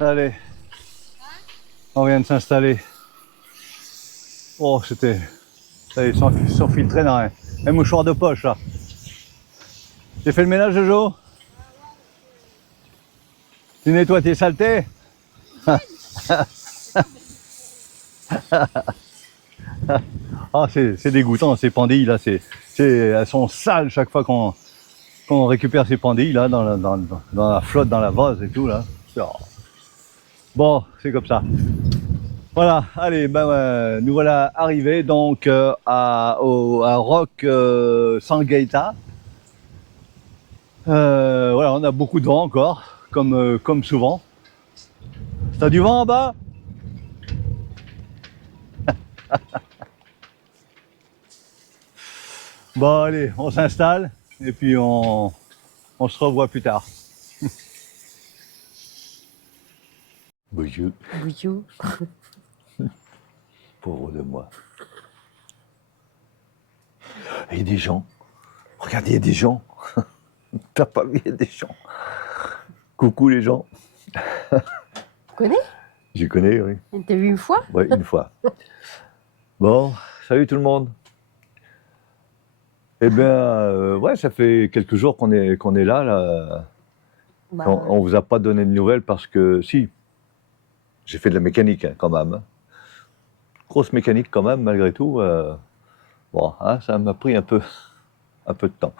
Allez, on vient de s'installer. Oh, c'était... Ça y est, sans filtrer, n'a rien. Un mouchoir de poche, là. J'ai fait le ménage, Jojo? Tu nettoies tes saletés? Ah, c'est dégoûtant, ces pandilles, là. Elles sont sales chaque fois qu'on récupère ces pandilles, là, dans la flotte, dans la vase et tout, là. Oh. Bon, c'est comme ça. Voilà, allez, nous voilà arrivés donc à Roque Sanghaita. Voilà, on a beaucoup de vent encore, comme souvent. T'as du vent en bas? Bon, allez, on s'installe et puis on se revoit plus tard. Bonjour. Bonjour. Pauvre de moi. Il y a des gens. Regardez, il y a des gens. T'as pas vu, il y a des gens. Coucou les gens. Tu connais? Je connais, oui. T'as vu une fois? Oui, une fois. Bon, salut tout le monde. Eh bien, ouais, ça fait quelques jours qu'on est là. Bah, On vous a pas donné de nouvelles parce que, si, j'ai fait de la mécanique hein, quand même. Grosse mécanique quand même, malgré tout. Bon, hein, ça m'a pris un peu de temps.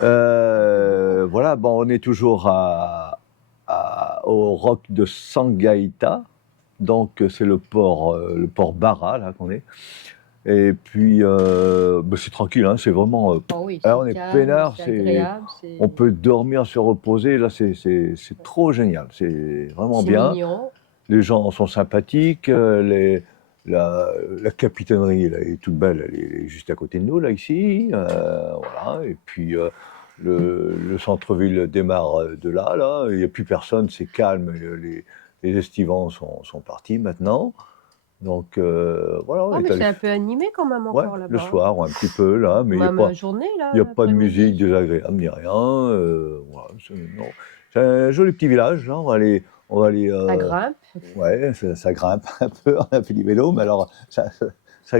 Voilà, bon, on est toujours au roc de Sanghaita. Donc, c'est le port Bara, là, qu'on est. Et puis, c'est tranquille, hein, c'est vraiment... oh oui, on est calme, peinard, c'est agréable. on peut dormir, se reposer. Là, c'est trop génial. C'est vraiment bien. Mignon. Les gens sont sympathiques. La capitainerie là, est toute belle. Elle est juste à côté de nous, là, ici. Voilà. Et puis, le centre-ville démarre de là. Il n'y a plus personne, c'est calme. Les estivants sont partis maintenant. Donc, voilà. Oh, mais c'est un peu animé quand même Ouais, encore là-bas. le soir, un petit peu, là. Mais il n'y a Même pas... la journée, là. Il n'y a pas de l'après-midi. musique désagréable ni rien. Voilà, non. C'est un joli petit village. Là. On va aller. Ça grimpe. Ouais, ça grimpe un peu. On a fait du vélo, mais alors ça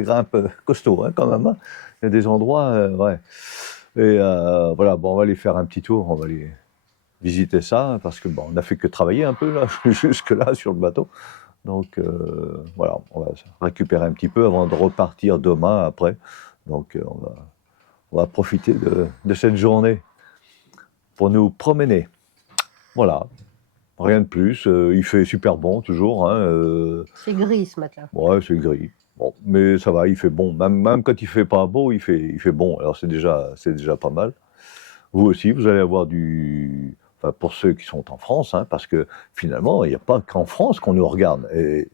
grimpe costaud hein, quand même. Hein. Il y a des endroits, ouais. Et voilà, bon, on va aller faire un petit tour. On va aller visiter ça parce que bon, on n'a fait que travailler un peu là, jusque là sur le bateau. Donc voilà, on va récupérer un petit peu avant de repartir demain après. Donc on va profiter de cette journée pour nous promener. Voilà, rien de plus. Il fait super bon toujours. Hein, C'est gris ce matin. ouais, c'est gris. Bon, mais ça va, il fait bon. Même quand il fait pas beau, il fait bon. Alors c'est déjà pas mal. Vous aussi, vous allez avoir du... Enfin, pour ceux qui sont en France, hein, parce que finalement, il n'y a pas qu'en France qu'on nous regarde.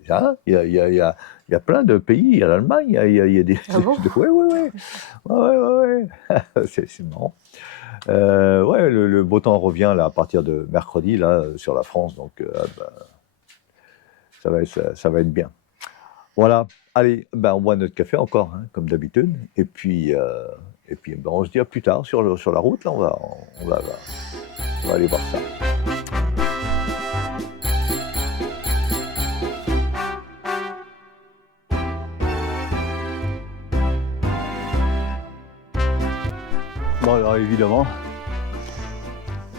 Hein, il y a plein de pays. Il y a l'Allemagne, il y a des... Ah bon? Ouais. C'est marrant. Ouais, le beau temps revient là, à partir de mercredi là, sur la France, donc ça va être bien. Voilà, allez, on boit notre café encore, hein, comme d'habitude, et puis on se dit à plus tard sur la route, là, on va aller voir ça. Bon, alors évidemment,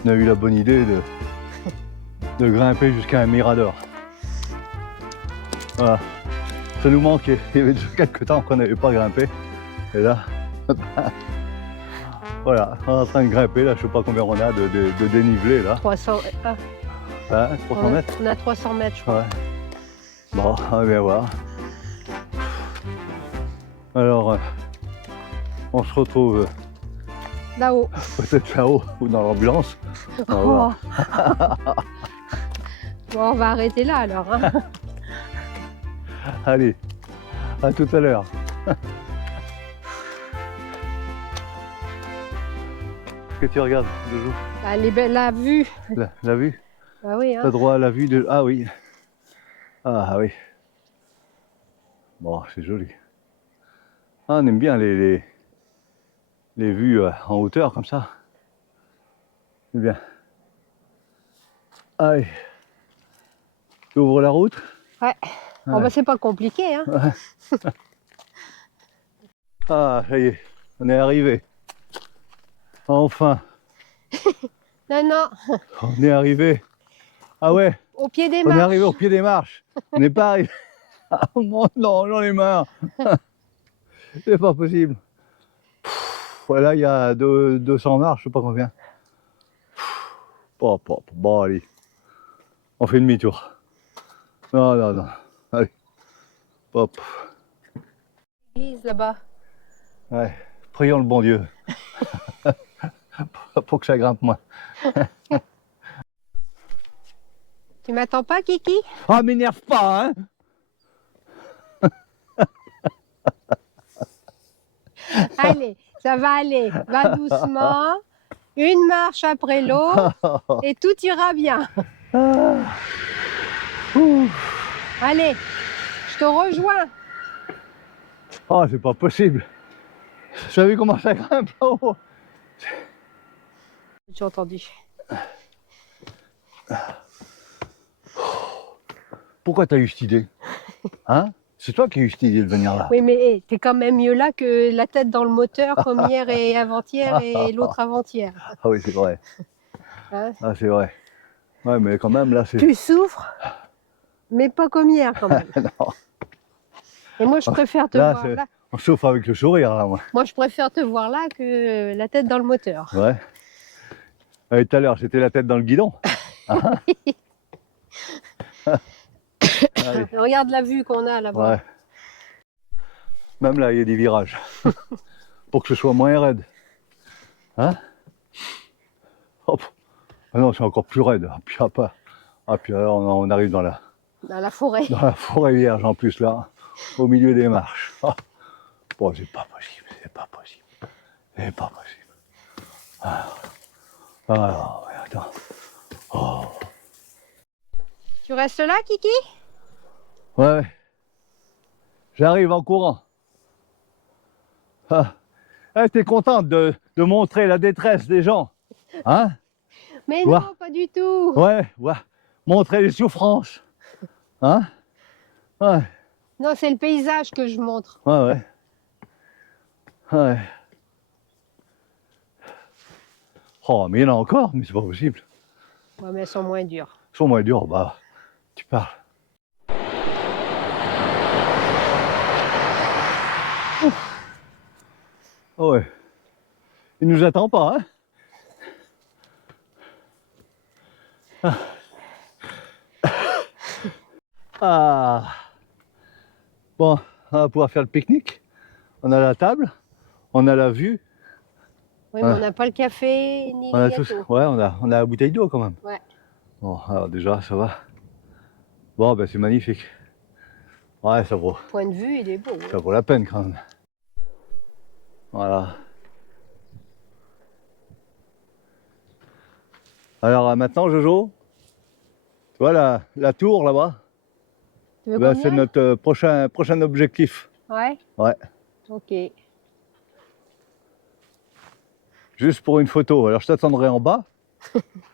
on a eu la bonne idée de grimper jusqu'à un mirador. Voilà, ça nous manquait, il y avait déjà quelques temps qu'on n'avait pas grimpé, et là, voilà, on est en train de grimper, là, je sais pas combien on a de dénivelé, là. 300. Ah, Hein, 300 mètres? on a 300 mètres, je crois. Ouais. Bon, on va bien voir. Alors, on se retrouve Là-haut. peut-être là-haut ou dans l'ambulance. On va voir. Bon, on va arrêter là alors. Hein. Allez, à tout à l'heure. Qu'est-ce que tu regardes, Jojo? Elle est belle, la vue. La vue? Ah oui, T'as hein. droit à la vue de... Ah oui. Ah oui. Bon, c'est joli. Ah, on aime bien les vues en hauteur comme ça. C'est bien. Allez. Tu ouvres la route? Ouais. Bon, Ouais. bah, c'est pas compliqué, hein. Ah, ça y est, on est arrivé. Enfin, Non, non, on est arrivé. Ah ouais, au pied des on est arrivé marches. au pied des marches. On n'est pas arrivé. Ah, non, j'en ai marre. C'est pas possible. Voilà, il y a 200 marches, je sais pas combien. Bon, allez. On fait demi-tour. Non, non, non. Allez. Hop. L'église là-bas. Ouais. Prions le bon Dieu. Pour que ça grimpe moins. Tu m'attends pas, Kiki? Ah, m'énerve pas, hein. Allez, ça va aller. Va doucement. Une marche après l'autre. Et tout ira bien. Allez, je te rejoins. Oh, c'est pas possible. Vous savez comment ça grimpe là-haut? J'ai entendu. Pourquoi t'as eu cette idée? Hein? C'est toi qui as eu cette idée de venir là. Oui, mais hey, t'es quand même mieux là que la tête dans le moteur comme hier et avant-hier et l'autre avant-hier. Ah oui, c'est vrai. Hein? Ah, c'est vrai. Ouais, mais quand même, là, c'est... Tu souffres, mais pas comme hier quand même. Non. Et moi, je préfère te Là, voir c'est- là. On souffre avec le sourire, là, moi. Moi, je préfère te voir là que la tête dans le moteur. Ouais. Et tout à l'heure, j'étais la tête dans le guidon. Hein? Allez. Regarde la vue qu'on a là-bas. Ouais. Même là, il y a des virages. Pour que ce soit moins raide. Hein? Hop. Ah non, c'est encore plus raide. Ah, puis, puis alors, on arrive dans la Forêt. forêt vierge en plus, là. Au milieu des marches. Ah. Bon, c'est pas possible. C'est pas possible. C'est pas possible. Alors, ouais, attends. Oh. Tu restes là, Kiki? Ouais. J'arrive en courant. Ah. Ah, t'es contente de montrer la détresse des gens. Hein? Mais Ouah. non, pas du tout. Ouais, ouais. Montrer les souffrances. Hein? Ouais, Non, c'est le paysage que je montre. ouais. Ouais. Oh, mais il y en a encore, mais c'est pas possible. Ouais, mais elles sont moins dures. Ils sont moins durs, bah, tu parles. Ouf. Oh ouais. Il nous attend pas, hein? Ah. Bon, on va pouvoir faire le pique-nique. On a la table, on a la vue, Oui, Ouais. mais on n'a pas le café ni on a les tout. gâteaux. Ouais, on a la bouteille d'eau quand même. Ouais. Bon, alors déjà, ça va. Bon, ben c'est magnifique. Ouais, ça Point de vue, il est beau. Hein. vaut la peine quand même. Voilà. Alors maintenant, Jojo, tu vois la tour là-bas, Tu veux ben, qu'on y c'est aille? notre prochain objectif. Ouais. Ouais. Ok. Juste pour une photo. Alors je t'attendrai en bas.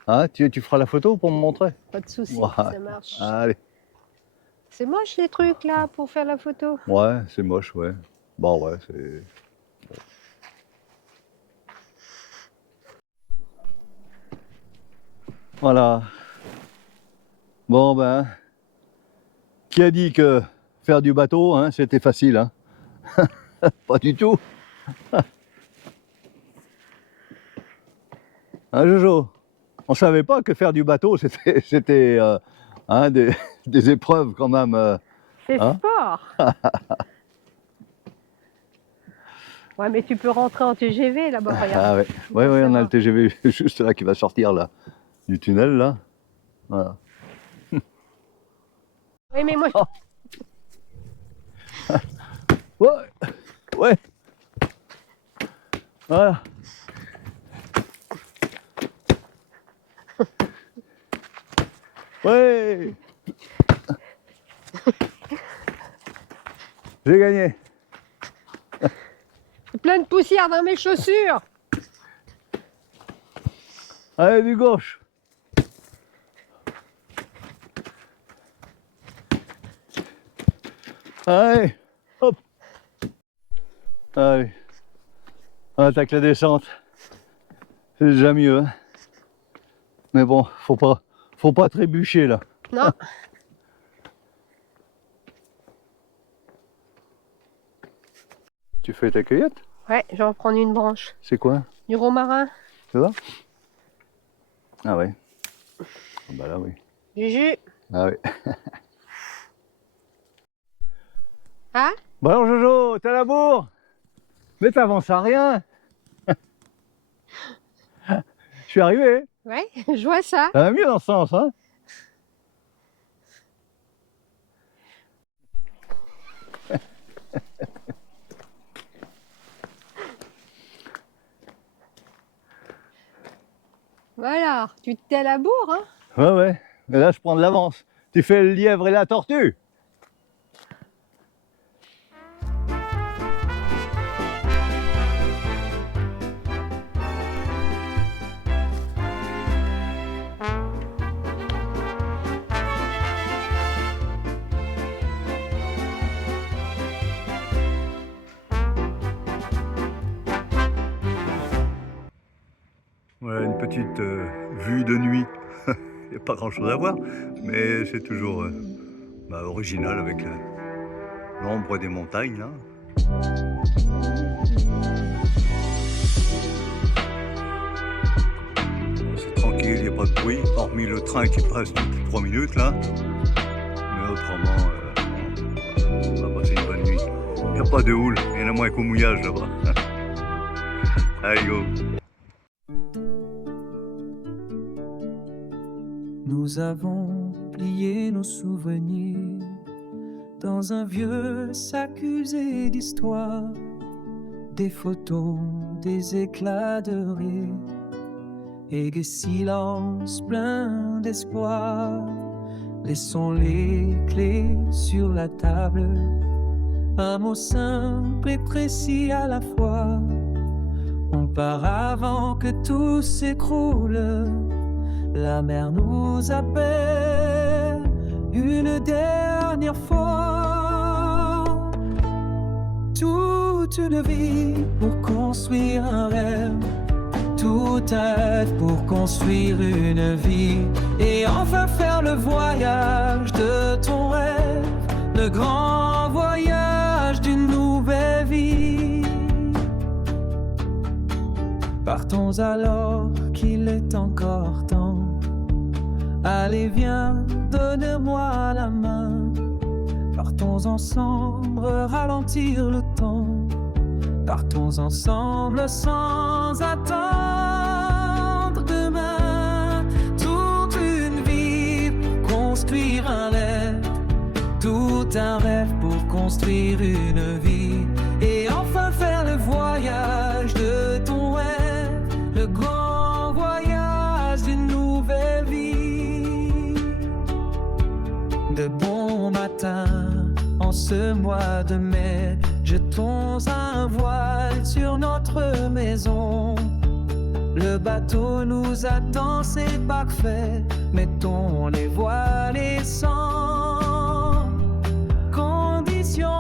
Hein, tu feras la photo pour me montrer? Pas de souci, Ouais. ça marche. Allez. C'est moche les trucs là pour faire la photo. Ouais, c'est moche, ouais. Bon, ouais, c'est... Voilà. Bon, ben... Qui a dit que faire du bateau, hein, c'était facile, hein? Pas du tout. Hein, Jojo? On savait pas que faire du bateau, c'était hein, des épreuves quand même. C'est Hein? sport. Ouais, mais tu peux rentrer en TGV là-bas, regarde. Ah ouais, ouais, ouais, on a le TGV juste là qui va sortir là, du tunnel là. Voilà. Oui, mais moi, Ouais, ouais. Voilà. Ouais. J'ai gagné. j'ai plein de poussière dans mes chaussures. Allez, du gauche. Allez, hop. Allez. On attaque la descente. C'est déjà mieux. Hein. Mais bon, faut pas trébucher là. Non. Tu fais ta cueillette? Ouais, je vais en prendre une branche. C'est quoi? Du romarin. C'est ça? Ah ouais. Ah bah là oui. Du jus. Ah oui. Hein? Bon alors Jojo, t'as la bourre? Mais t'avances à rien. Je suis arrivé. Ouais, je vois ça. Ça va mieux dans ce sens, hein? Voilà, tu te tais à la bourre, hein? Ouais, ouais. Mais là, je prends de l'avance. Tu fais le lièvre et la tortue. Voilà une petite vue de nuit. Il n'y a pas grand chose à voir, mais c'est toujours original avec l'ombre des montagnes là. C'est tranquille, il n'y a pas de bruit, hormis le train qui passe toutes 3 minutes là. Mais autrement, on va passer une bonne nuit. Il n'y a pas de houle, il y en a moins qu'au mouillage là-bas. Allez go! Nous avons plié nos souvenirs dans un vieux sac usé d'histoire, des photos, des éclats de rire et des silences pleins d'espoir. Laissons les clés sur la table, un mot simple et précis à la fois. On part avant que tout s'écroule. La mer nous appelle une dernière fois. Toute une vie pour construire un rêve, tout un rêve pour construire une vie, et enfin faire le voyage de ton rêve, le grand voyage d'une nouvelle vie. Partons alors qu'il est encore temps. Allez viens, donne-moi la main. Partons ensemble, ralentir le temps. Partons ensemble sans attendre demain. Toute une vie pour construire un rêve, tout un rêve pour construire une vie, et enfin faire le voyage de ton rêve, le grand voyage d'une nouvelle vie. De bon matin, en ce mois de mai, jetons un voile sur notre maison. Le bateau nous attend, c'est parfait. Mettons les voiles et sans condition.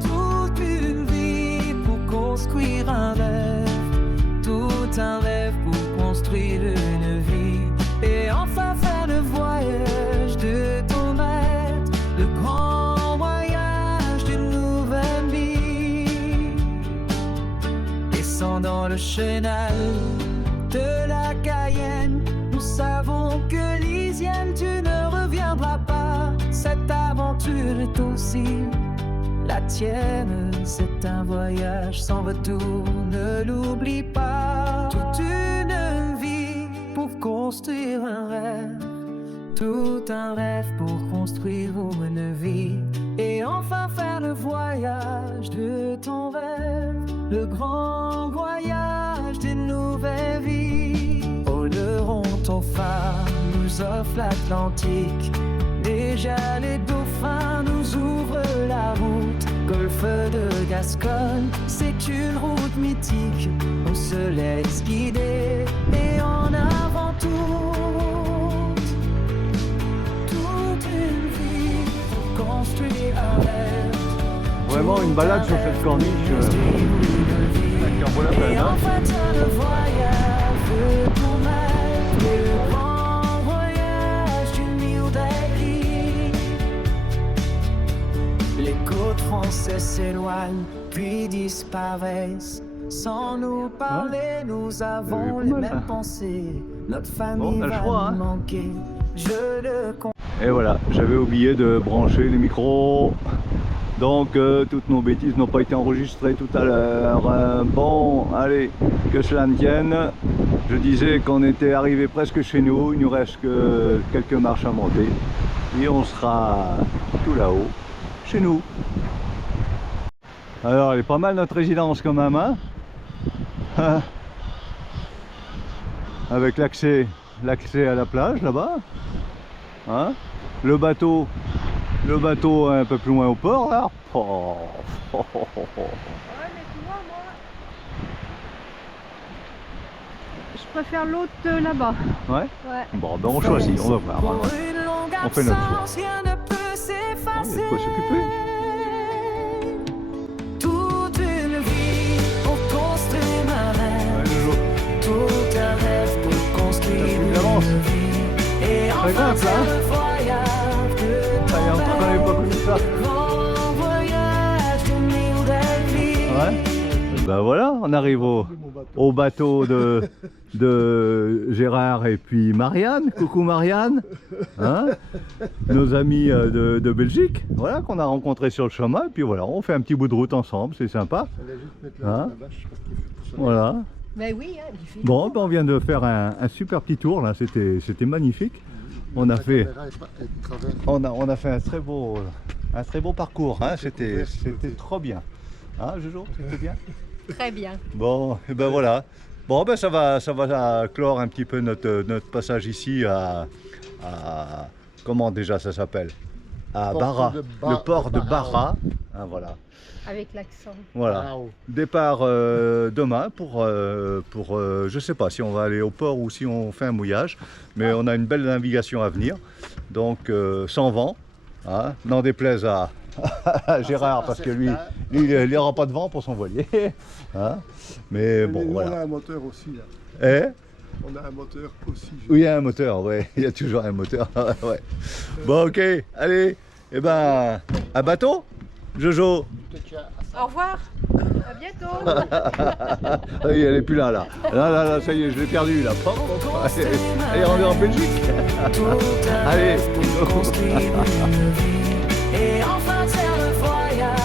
Toute une vie pour construire un rêve, tout un rêve pour construire une vie, et enfin faire le voyage de ton rêve, le grand voyage d'une nouvelle vie. Descendant le chenal de la Cayenne, nous savons que Lisienne, tu ne reviendras pas. Cette aventure est aussi la tienne, c'est un voyage sans retour, ne l'oublie pas. Toute une vie pour construire un rêve, tout un rêve pour construire une vie, et enfin faire le voyage de ton rêve, le grand voyage d'une nouvelle vie. Oloron, ton phare nous offre l'Atlantique, déjà les dauphins nous ouvrent la route. Golfe de Gascogne, c'est une route mythique, on se laisse guider et en avant toute une vie vraiment une balade sur cette corniche qui en vaut la peine. Et Hein. enfin tiens le voyage pour mal, le grand voyage du New Delhi. Les côtes françaises s'éloignent puis disparaissent. Sans nous parler, nous avons pas les mal, mêmes ça. pensées. Notre famille Bon, on a le va choix, hein. nous manquer. Je le comprends. Et voilà, j'avais oublié de brancher les micros. Donc toutes nos bêtises n'ont pas été enregistrées tout à l'heure. Bon, allez, que cela ne tienne. Je disais qu'on était arrivé presque chez nous. Il nous reste que quelques marches à monter. Et on sera tout là-haut, chez nous. Alors, elle est pas mal notre résidence quand même, hein. Avec l'accès à la plage là-bas. Hein, le bateau un peu plus loin au port là. Oh. Ouais, mais tu vois, moi, je préfère l'autre là-bas. Ouais. Ouais. Bon, ben on choisit, on va voir. Pour Hein. une longue On fait notre absence, rien ne peut Il y a s'effacer. de quoi s'occuper. Toute une vie pour construire ma Ouais, rêve. le jour. Tout un rêve pour construire Ça fait de une l'avance. vie. Et Très enfin grave, c'est hein. le voyage de Ça y est, on n'avait pas connu ça. grand voyage de New Delhi. Ouais. Ben voilà, on arrive au bateau de Gérard et puis Marianne. Coucou Marianne, hein, nos amis de Belgique, voilà, qu'on a rencontrés sur le chemin. Et puis voilà, on fait un petit bout de route ensemble, c'est sympa. Hein, voilà. Ben oui, hein, il fait Bon, ben on vient de faire un super petit tour là, c'était magnifique. On a fait un très beau parcours, hein. C'était trop bien. Hein, Jojo, c'était bien. très bien. Bon, et ben voilà. Bon, ben ça va clore un petit peu notre passage ici à comment déjà ça s'appelle? À Barra, le port de Barra. Hein, voilà. Avec l'accent. Voilà. Départ demain pour je sais pas si on va aller au port ou si on fait un mouillage, mais on a une belle navigation à venir. Donc sans vent, hein, n'en déplaise à Gérard parce que lui il n'aura pas de vent pour son voilier. Hein, mais bon, nous, voilà. on a un moteur aussi là. Eh, On a un moteur aussi. oui, il y a un moteur, ouais. Il y a toujours un moteur. Ouais. Bon, ok, allez. Eh ben, à bateau, Jojo. Au revoir. À bientôt. Oui, elle est plus là, là. Là, ça y est, je l'ai perdu, là. Elle est rendue en Belgique. Tout un Allez, rêve pour construire une vie. Et enfin faire le voyage